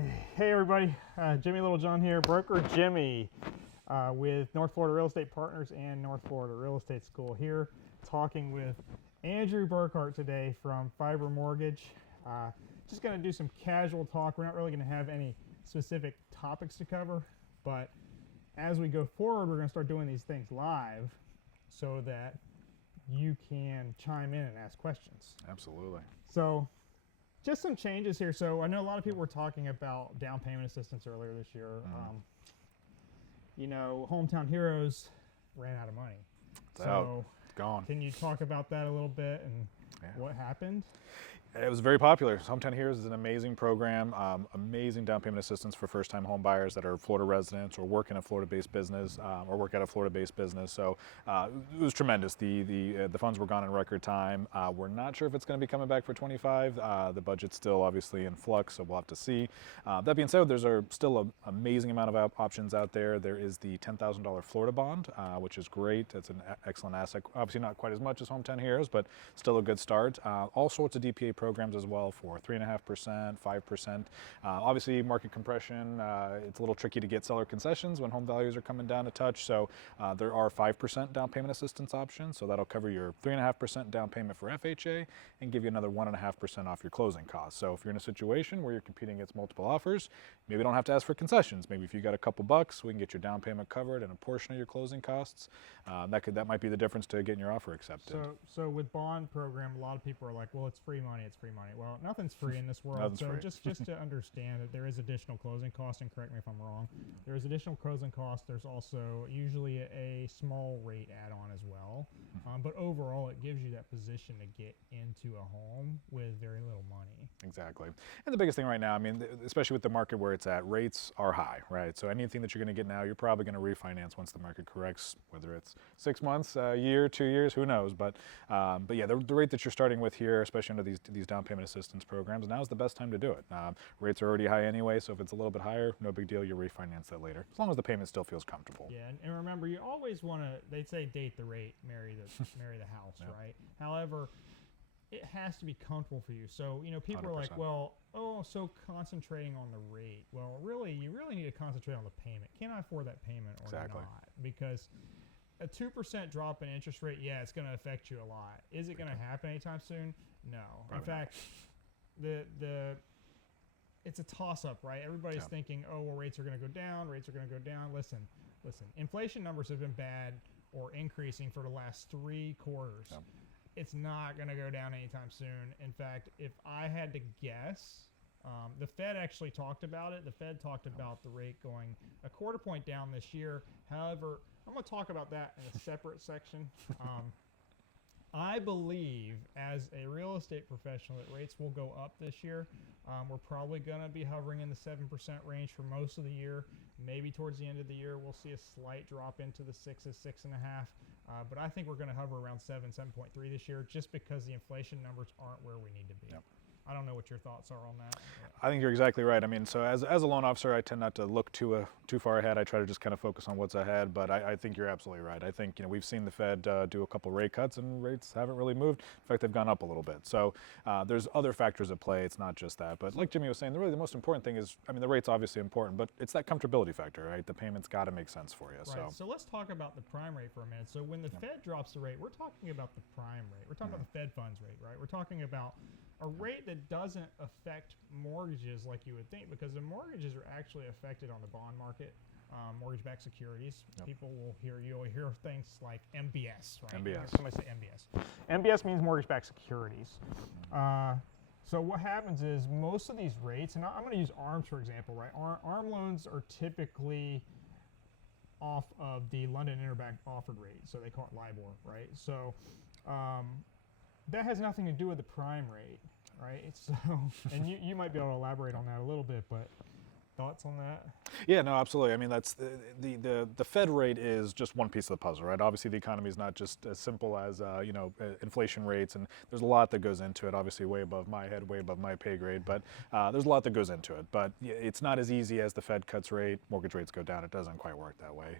Hey everybody, Jimmy Littlejohn here, Broker Jimmy with North Florida Real Estate Partners and North Florida Real Estate School here, talking with Andrew Burkhart today from Fiber Mortgage. Just going to do some casual talk. We're not really going to have any specific topics to cover, but as we go forward, we're going to start doing these things live so that you can chime in and ask questions. Absolutely. So, just some changes here. So I know a lot of people were talking about down payment assistance earlier this year. Hometown Heroes ran out of money. It's out. It's gone. Can you talk about that a little bit and what happened? It was very popular. Hometown Heroes is an amazing program, amazing down payment assistance for first-time home buyers that are Florida residents or work in a Florida-based business or work at a Florida-based business. So it was tremendous. The funds were gone in record time. We're not sure if it's going to be coming back for 25. The budget's still obviously in flux, so we'll have to see. That being said, there's still an amazing amount of options out there. There is the $10,000 Florida bond, which is great. It's an excellent asset. Obviously not quite as much as Hometown Heroes, but still a good start. All sorts of DPA programs as well for 3.5%, 5%. Obviously, market compression, it's a little tricky to get seller concessions when home values are coming down a touch. So there are 5% down payment assistance options. So that'll cover your 3.5% down payment for FHA and give you another 1.5% off your closing costs. So if you're in a situation where you're competing against multiple offers, maybe you don't have to ask for concessions. Maybe if you got a couple bucks, we can get your down payment covered and a portion of your closing costs. That might be the difference to getting your offer accepted. So with bond program, a lot of people are like, well, it's free money, it's free money. Well, nothing's free in this world. So just to understand that there is additional closing cost, and correct me if I'm wrong, there is additional closing cost. There's also usually a small rate add-on as well. But overall, it gives you that position to get into a home with very little money. Exactly. And the biggest thing right now, I mean, especially with the market where it's at, rates are high, right? So anything that you're going to get now, you're probably going to refinance once the market corrects, whether it's 6 months, a year, 2 years, who knows. But yeah, the rate that you're starting with here, especially under these down payment assistance programs, now is the best time to do it. Rates are already high anyway, so if it's a little bit higher, no big deal, you refinance that later, as long as the payment still feels comfortable. Yeah, and remember, you always want to, they say date the rate, marry the house, right? However, it has to be comfortable for you. So, people 100%. Are like, well, so concentrating on the rate. Well, really, you really need to concentrate on the payment. Can I afford that payment or not? Because a 2% drop in interest rate, yeah, it's going to affect you a lot. Is it going to happen anytime soon? No. Probably in fact, it's a toss-up, right? Everybody's thinking, rates are going to go down, Listen, inflation numbers have been bad or increasing for the last 3 quarters. Yep. It's not going to go down anytime soon. In fact, if I had to guess, the Fed actually talked about it. The Fed talked about the rate going a quarter point down this year. However, I'm going to talk about that in a separate section. I believe, as a real estate professional, that rates will go up this year. We're probably going to be hovering in the 7% range for most of the year. Maybe towards the end of the year, we'll see a slight drop into the 6s, 6.5. But I think we're going to hover around 7.3 this year, just because the inflation numbers aren't where we need to be. Yep. I don't know what your thoughts are on that. I think you're exactly right. I mean, so as a loan officer, I tend not to look too far ahead. I try to just kind of focus on what's ahead. But I think you're absolutely right. I think we've seen the Fed do a couple rate cuts, and rates haven't really moved. In fact, they've gone up a little bit. So there's other factors at play. It's not just that. But like Jimmy was saying, really the most important thing is, I mean, the rate's obviously important, but it's that comfortability factor, right? The payment's got to make sense for you. Right. So let's talk about the prime rate for a minute. So when the Fed drops the rate, we're talking about the prime rate. We're talking about the Fed funds rate, right? We're talking about a rate that doesn't affect mortgages like you would think, because the mortgages are actually affected on the bond market, mortgage-backed securities. Yep. People will hear things like MBS, right? MBS. Somebody say MBS. MBS means mortgage-backed securities. So what happens is most of these rates, and I'm going to use ARMs for example, right? ARM loans are typically off of the London Interbank Offered Rate, so they call it LIBOR, right? So that has nothing to do with the prime rate, right? So, and you might be able to elaborate on that a little bit, but thoughts on that? Yeah, no, absolutely. I mean, that's the Fed rate is just one piece of the puzzle, right? Obviously, the economy is not just as simple as inflation rates, and there's a lot that goes into it. Obviously, way above my head, way above my pay grade, but there's a lot that goes into it. But it's not as easy as the Fed cuts rate, mortgage rates go down. It doesn't quite work that way.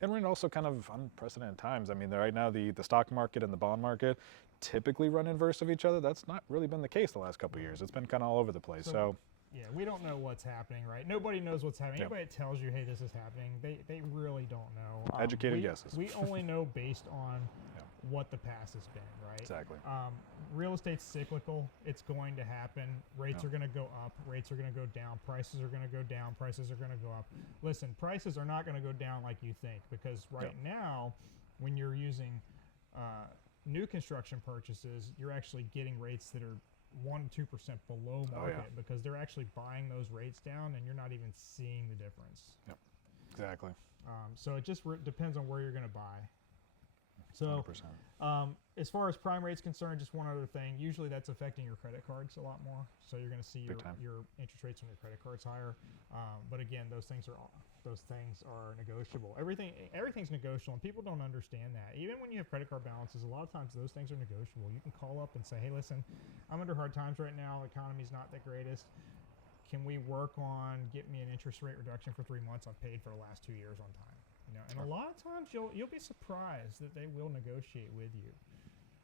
And we're in also kind of unprecedented times. I mean, right now the stock market and the bond market typically run inverse of each other. That's not really been the case the last couple of years. It's been kind of all over the place. So Yeah, we don't know what's happening, right? Nobody knows what's happening. Yep. Anybody that tells you, hey, this is happening, they really don't know. Educated guesses. We only know based on Yep. what the past has been, right? Exactly. Real estate's cyclical. It's going to happen. Rates Yep. are going to go up. Rates are going to go down. Prices are going to go down. Prices are going to go up. Listen, prices are not going to go down like you think, because right Yep. now, when you're using new construction purchases, you're actually getting rates that are 1 to 2% below market, because they're actually buying those rates down, and you're not even seeing the difference. Yep. Exactly. So it just depends on where you're going to buy. So 100%. as far as prime rate's concerned, just one other thing. Usually that's affecting your credit cards a lot more. So you're going to see your interest rates on your credit cards higher. But again, those things are negotiable. Everything's negotiable, and people don't understand that. Even when you have credit card balances, a lot of times those things are negotiable. You can call up and say, hey, listen, I'm under hard times right now. The economy's not the greatest. Can we work on getting me an interest rate reduction for 3 months? I've paid for the last 2 years on time. And a lot of times you'll be surprised that they will negotiate with you.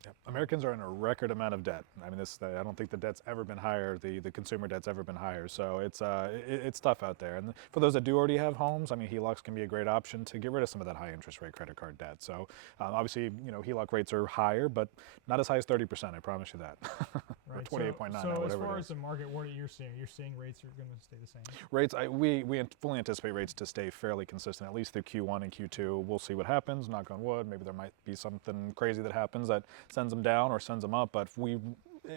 Yep. Americans are in a record amount of debt. I mean, I don't think the debt's ever been higher. The consumer debt's ever been higher. So it's tough out there. And for those that do already have homes, I mean, HELOCs can be a great option to get rid of some of that high interest rate credit card debt. So obviously, HELOC rates are higher, but not as high as 30%. I promise you that. Right. Or 28.9. So as whatever far it as is. the market, what are you seeing? You're seeing rates are going to stay the same. Rates, we fully anticipate rates to stay fairly consistent, at least through Q1 and Q2. We'll see what happens. Knock on wood. Maybe there might be something crazy that happens that sends them down or sends them up, but we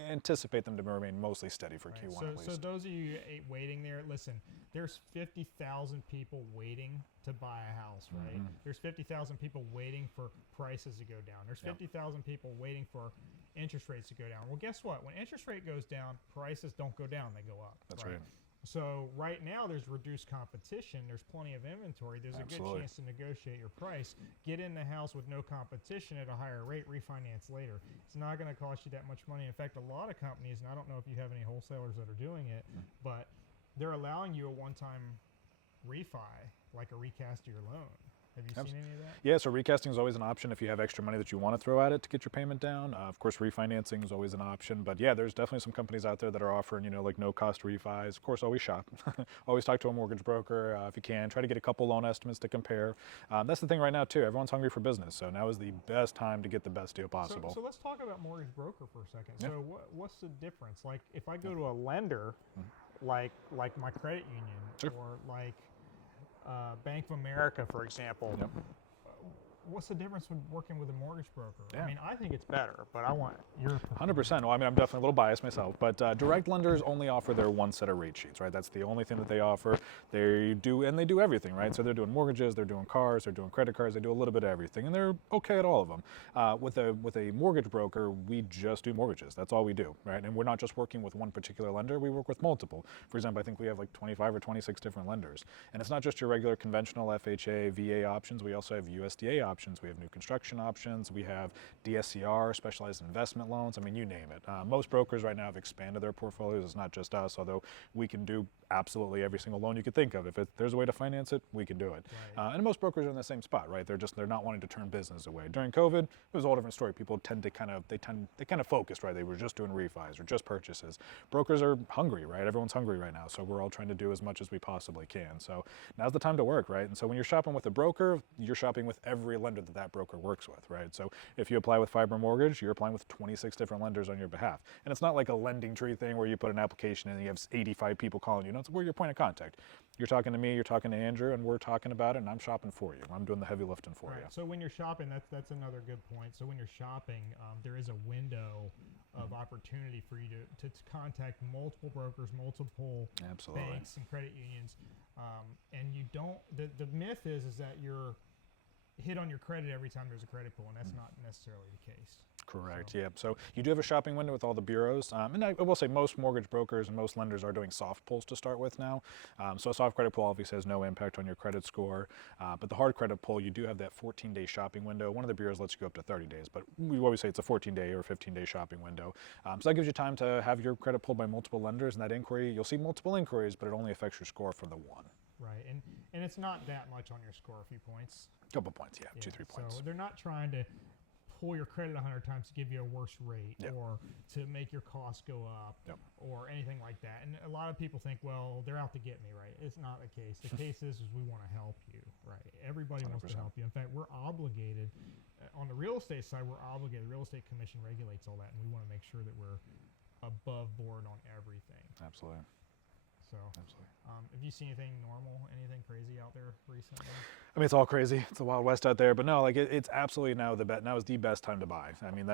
anticipate them to remain mostly steady for Q1 at least. So those of you waiting there, listen, there's 50,000 people waiting to buy a house, right? Mm-hmm. There's 50,000 people waiting for prices to go down. There's 50,000 people waiting for interest rates to go down. Well, guess what? When interest rate goes down, prices don't go down, they go up. That's right. So right now there's reduced competition. There's plenty of inventory. There's a good chance to negotiate your price. Get in the house with no competition at a higher rate, refinance later. It's not going to cost you that much money. In fact, a lot of companies, and I don't know if you have any wholesalers that are doing it, but they're allowing you a one-time refi, like a recast of your loan. Have you seen any of that? Yeah, so recasting is always an option if you have extra money that you want to throw at it to get your payment down. Of course, refinancing is always an option. But yeah, there's definitely some companies out there that are offering, like no-cost refis. Of course, always shop. Always talk to a mortgage broker if you can. Try to get a couple loan estimates to compare. That's the thing right now, too. Everyone's hungry for business. So now is the best time to get the best deal possible. So let's talk about mortgage broker for a second. Yeah. So what's the difference? Like if I go to a lender, like my credit union or like Bank of America, for example, what's the difference with working with a mortgage broker? Yeah. I mean, I think it's better, but I want your 100%. Well, I mean, I'm definitely a little biased myself, but direct lenders only offer their one set of rate sheets, right? That's the only thing that they offer. They do everything, right? So they're doing mortgages, they're doing cars, they're doing credit cards, they do a little bit of everything, and they're okay at all of them. With a mortgage broker, we just do mortgages. That's all we do, right? And we're not just working with one particular lender. We work with multiple. For example, I think we have like 25 or 26 different lenders, and it's not just your regular conventional FHA, VA options. We also have USDA options. We have new construction options. We have DSCR, specialized investment loans. I mean, you name it. Most brokers right now have expanded their portfolios. It's not just us, although we can do absolutely every single loan you could think of. If there's a way to finance it, we can do it. Right. And most brokers are in the same spot, right? They're not wanting to turn business away. During COVID, it was a whole different story. People tend to kind of focused, right? They were just doing refis or just purchases. Brokers are hungry, right? Everyone's hungry right now, so we're all trying to do as much as we possibly can. So now's the time to work, right? And so when you're shopping with a broker, you're shopping with every lender that broker works with, right? So if you apply with Fiber Mortgage, you're applying with 26 different lenders on your behalf. And it's not like a lending tree thing where you put an application in and you have 85 people calling you. No, we're your point of contact. You're talking to me, you're talking to Andrew, and we're talking about it, and I'm shopping for you. I'm doing the heavy lifting for you. So when you're shopping, that's another good point. So when you're shopping, there is a window of opportunity for you to contact multiple brokers, multiple banks and credit unions. And you don't, the myth is that you're hit on your credit every time there's a credit pull, and that's not necessarily the case. Correct, yeah. So you do have a shopping window with all the bureaus. And I will say most mortgage brokers and most lenders are doing soft pulls to start with now. So a soft credit pull obviously has no impact on your credit score. But the hard credit pull, you do have that 14-day shopping window. One of the bureaus lets you go up to 30 days, but we always say it's a 14-day or 15-day shopping window. So that gives you time to have your credit pulled by multiple lenders. And that inquiry, you'll see multiple inquiries, but it only affects your score for the one. Right, and it's not that much on your score, a few points. Couple points, yeah, 2-3 points. So they're not trying to pull your credit 100 times to give you a worse rate, or to make your costs go up, or anything like that. And a lot of people think, well, they're out to get me, right? It's not the case. The case is we want to help you, right? Everybody 100%. wants to help you. In fact, we're obligated. On the real estate side, we're obligated. The Real Estate Commission regulates all that, and we want to make sure that we're above board on everything. Absolutely. So, have you seen anything normal, anything crazy out there recently? I mean, it's all crazy. It's the Wild West out there, but no, like it's absolutely now is the best time to buy. I mean,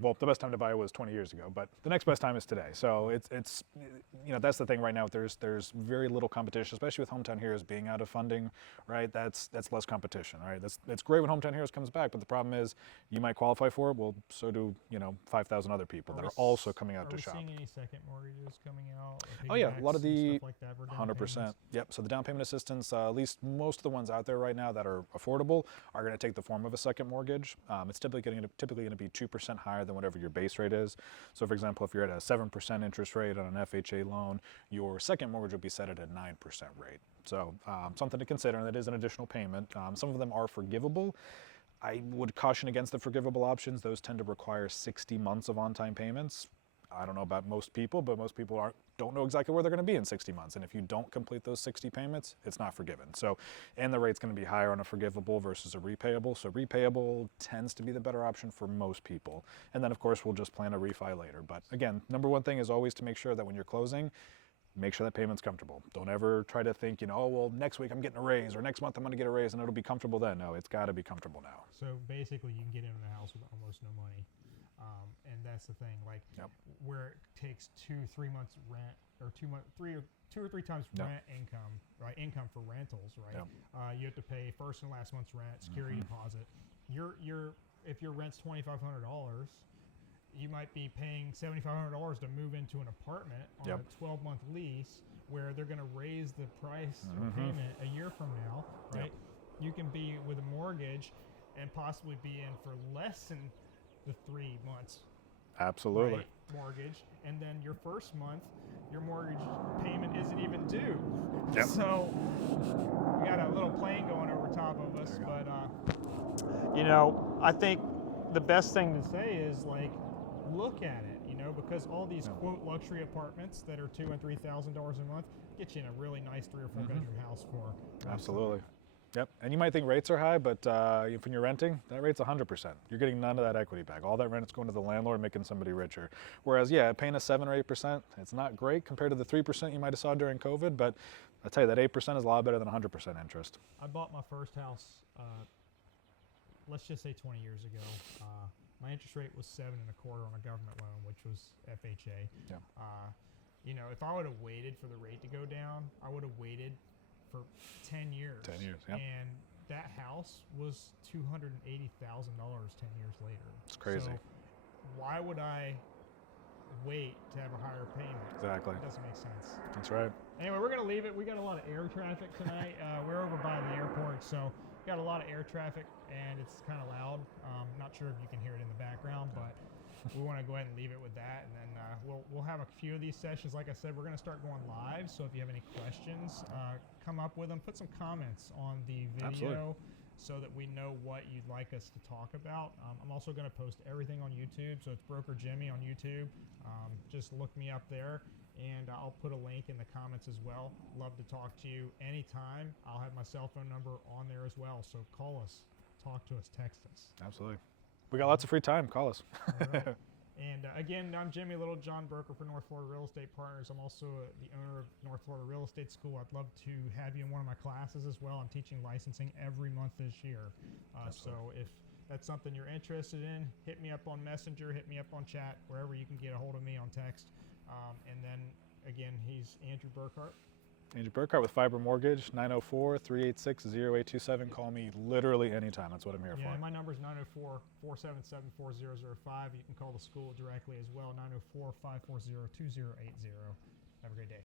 well, the best time to buy was 20 years ago, but the next best time is today. So it's that's the thing right now. There's very little competition, especially with Hometown Heroes being out of funding, right? That's less competition, right? It's great when Hometown Heroes comes back, but the problem is you might qualify for it. Well, so do 5,000 other people that are also coming out to shop. Are we seeing any second mortgages coming out? Oh yeah, a lot of the stuff like that for down 100%. payments? Yep. So the down payment assistance, at least most of the ones out there right now that are affordable, are going to take the form of a second mortgage. It's typically going to be 2% higher than whatever your base rate is. So, for example, if you're at a 7% interest rate on an FHA loan, your second mortgage will be set at a 9% rate. So, something to consider, and that is an additional payment. Some of them are forgivable. I would caution against the forgivable options. Those tend to require 60 months of on-time payments. I don't know about most people, but most people don't know exactly where they're going to be in 60 months. And if you don't complete those 60 payments, it's not forgiven. So, and the rate's going to be higher on a forgivable versus a repayable. So repayable tends to be the better option for most people. And then of course, we'll just plan a refi later. But again, number one thing is always to make sure that when you're closing, make sure that payment's comfortable. Don't ever try to think, oh, well, next week I'm getting a raise, or next month I'm going to get a raise and it'll be comfortable then. No, it's got to be comfortable now. So basically you can get into the house with almost no money. And that's the thing, like where it takes 2-3 months rent, or 2 or 3 times rent income, right? Income for rentals, right? You have to pay first and last month's rent, security deposit. If your rent's $2,500, you might be paying $7,500 to move into an apartment on a 12-month lease, where they're going to raise the price or payment a year from now, right? You can be with a mortgage and possibly be in for less than the 3 months. Absolutely. Right, mortgage, and then your first month, your mortgage payment isn't even due. So we got a little plane going over top of us, but I think the best thing to say is, like, look at it, because all these quote luxury apartments that are $2,000 and $3,000 a month get you in a really nice 3 or 4 bedroom house for. Absolutely. Yep, and you might think rates are high, but when you're renting, that rate's 100%. You're getting none of that equity back. All that rent is going to the landlord, making somebody richer. Whereas, paying a 7 or 8%, it's not great compared to the 3% you might have saw during COVID, but I tell you, that 8% is a lot better than 100% interest. I bought my first house, let's just say 20 years ago. My interest rate was 7.25% on a government loan, which was FHA. If I would have waited for the rate to go down, I would have waited for 10 years. 10 years, And that house was $280,000 10 years later. It's crazy. So why would I wait to have a higher payment? Exactly. It doesn't make sense. That's right. Anyway, we're going to leave it. We got a lot of air traffic tonight. We're over by the airport, so got a lot of air traffic, and it's kind of loud. Not sure if you can hear it in the background, but we want to go ahead and leave it with that, and then we'll have a few of these sessions. Like I said, we're going to start going live, so if you have any questions, come up with them. Put some comments on the video so that we know what you'd like us to talk about. I'm also going to post everything on YouTube, so it's Broker Jimmy on YouTube. Just look me up there, and I'll put a link in the comments as well. Love to talk to you anytime. I'll have my cell phone number on there as well, so call us, talk to us, text us. Absolutely. We got lots of free time. Call us. Right. And again, I'm Jimmy Littlejohn, broker for North Florida Real Estate Partners. I'm also the owner of North Florida Real Estate School. I'd love to have you in one of my classes as well. I'm teaching licensing every month this year. So if that's something you're interested in, hit me up on Messenger, hit me up on chat, wherever you can get a hold of me on text. And then, again, he's Andrew Burkhart. Andrew Burkhart with Fiber Mortgage, 904-386-0827. Call me literally anytime. That's what I'm here for. Yeah, my number is 904-477-4005. You can call the school directly as well, 904-540-2080. Have a great day.